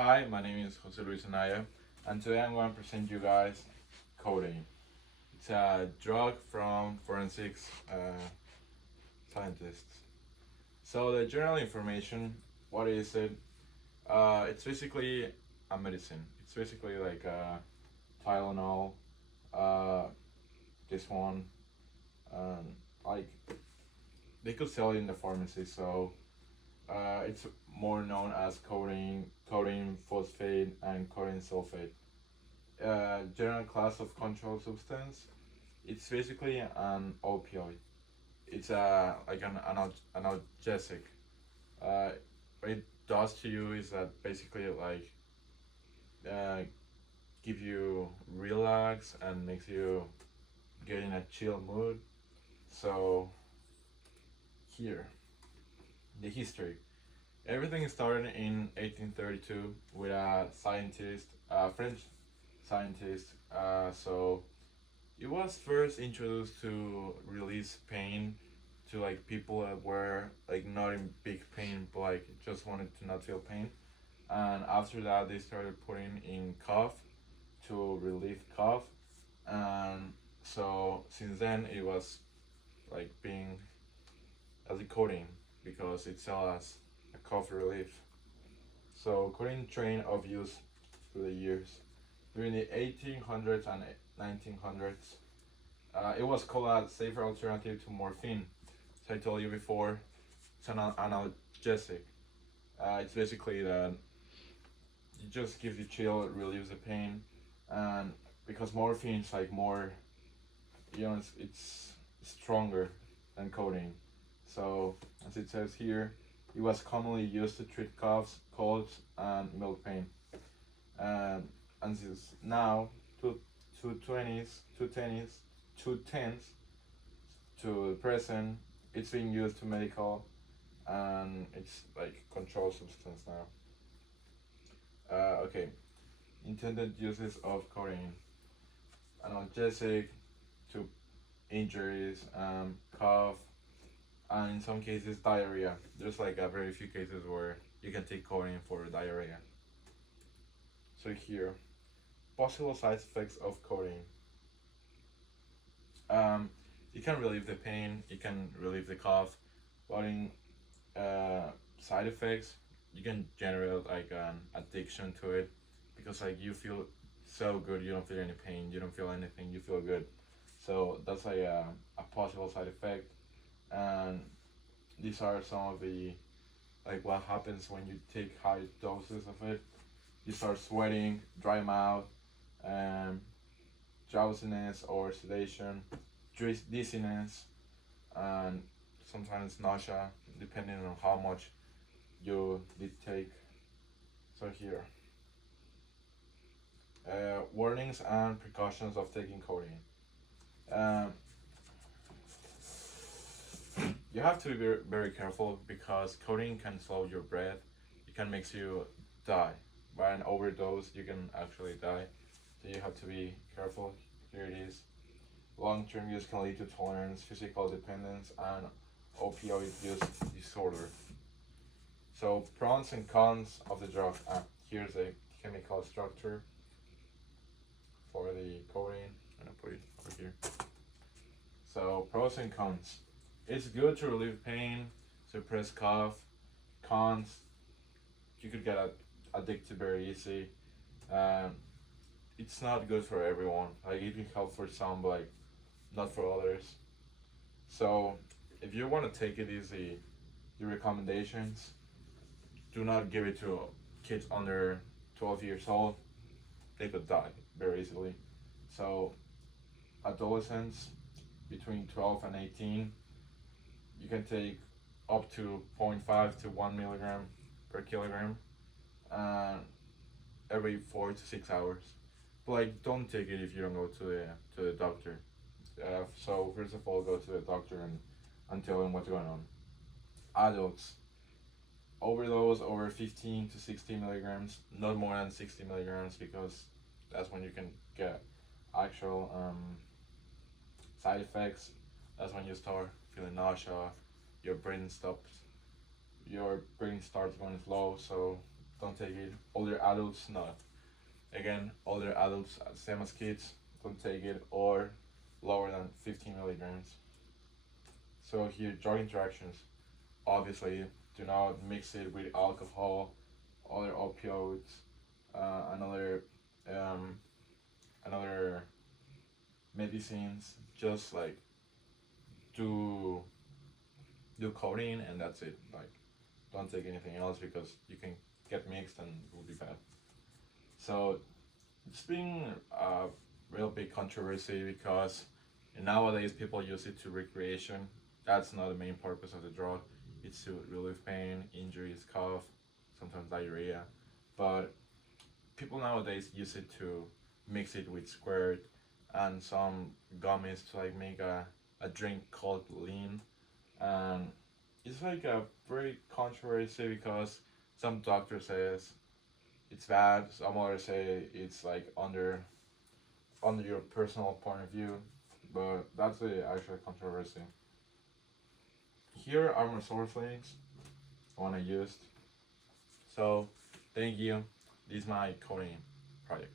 Hi, my name is Jose Luis Anaya, and today I'm going to present you guys codeine. It's a drug from forensics scientists. So the general information, what is it? It's basically a medicine. It's basically like Tylenol, uh, this one, um, like they could sell it in the pharmacy. So it's more known as codeine, codeine phosphate, and codeine sulfate. General class of controlled substance. It's basically an opioid. It's like an analgesic. Uh, what it does to you is that basically like uh, give you relax and makes you get in a chill mood. So here, the history. Everything started in 1832 with a scientist, a French scientist. So it was first introduced to release pain to like people that were like not in big pain but like just wanted to not feel pain. And after that they started putting in cough to relieve cough. And so since then it was like being as a codeine because it sells as a cough relief. So codeine train of use through the years. During the 1800s and 1900s, it was called a safer alternative to morphine. So I told you before, it's an analgesic. It's basically that it just gives you chill, it relieves the pain, and because morphine is like more, it's stronger than codeine. So as it says here, it was commonly used to treat coughs, colds, and milk pain. Um, and since now, two two twenties, two tens to the present, it's being used to medical, and it's like controlled substance now. Okay, intended uses of codeine: analgesic to injuries, cough, and in some cases diarrhea. There's like a very few cases where you can take codeine for diarrhea. So here, possible side effects of codeine. Um, it can relieve the pain, it can relieve the cough, but in uh, side effects, you can generate like an addiction to it because like you feel so good, you don't feel any pain, you don't feel anything, you feel good. So that's like a possible side effect, and these are some of the like what happens when you take high doses of it. You start sweating, dry mouth, um, drowsiness or sedation, dizziness, and sometimes nausea, depending on how much you did take. So here, warnings and precautions of taking codeine. Um, you have to be very, very careful because codeine can slow your breath. It can make you die. By an overdose, you can actually die. So you have to be careful. Here it is. Long-term use can lead to tolerance, physical dependence, and opioid use disorder. So pros and cons of the drug. Here's a chemical structure for the codeine. I'm gonna put it over here. So pros and cons. It's good to relieve pain, suppress cough. Cons, you could get addicted very easy. Um, it's not good for everyone. Like it can help for some, but like not for others. So if you want to take it easy, the recommendations: do not give it to kids under 12 years old. They could die very easily. So adolescents between 12 and 18, you can take up to zero point 0.5 to 1 milligram per kilogram uh, every 4 to 6 hours. But like, don't take it if you don't go to the doctor. So first of all, go to the doctor and tell him what's going on. Adults, overdose over 15 to 60 milligrams, not more than 60 milligrams, because that's when you can get actual side effects. That's when you start feeling nausea, your brain stops, your brain starts going slow. So don't take it. Older adults, no. Again, older adults, same as kids, don't take it, or lower than 15 milligrams. So here, drug interactions. Obviously, do not mix it with alcohol, other opioids, another um, another medicines. Just like do do codeine and that's it. Like, don't take anything else because you can get mixed and it will be bad. So it's been a real big controversy because nowadays people use it to recreation. That's not the main purpose of the drug. It's to relieve pain, injuries, cough, sometimes diarrhea. But people nowadays use it to mix it with squirt and some gummies to like make a drink called lean. And it's like a very controversy because some doctor says it's bad, some others say it's like under your personal point of view, but that's the actual controversy. Here are my source links, one I used. So thank you. This is my coding project.